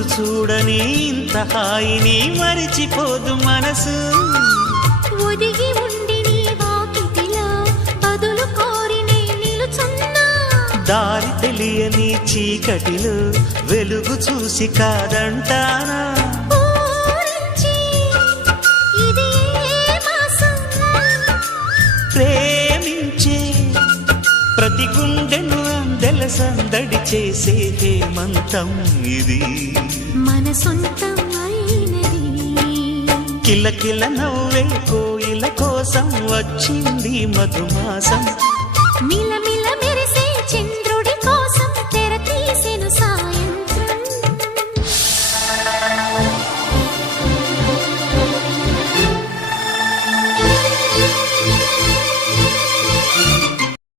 రోజు చూడని ఇంత హాయిని మరిచిపోదు మనసు. ఒదిగి ఉండి నీ వాకిటిలో బదులు కోరి నే నిలుచున్నా. దారి తెలియని చీకటిలో వెలుగు చూసి కాదంటానా. ఊరించి ఇది ఏ మాసం? ప్రేమించే ప్రతి గుండెను అందెల సందడి చేసే హేమంతం ఇది. మన సొంతం అయినది. కిలకిల నవ్వే కోయిల కోసం వచ్చింది మధుమాసం. మిలమిల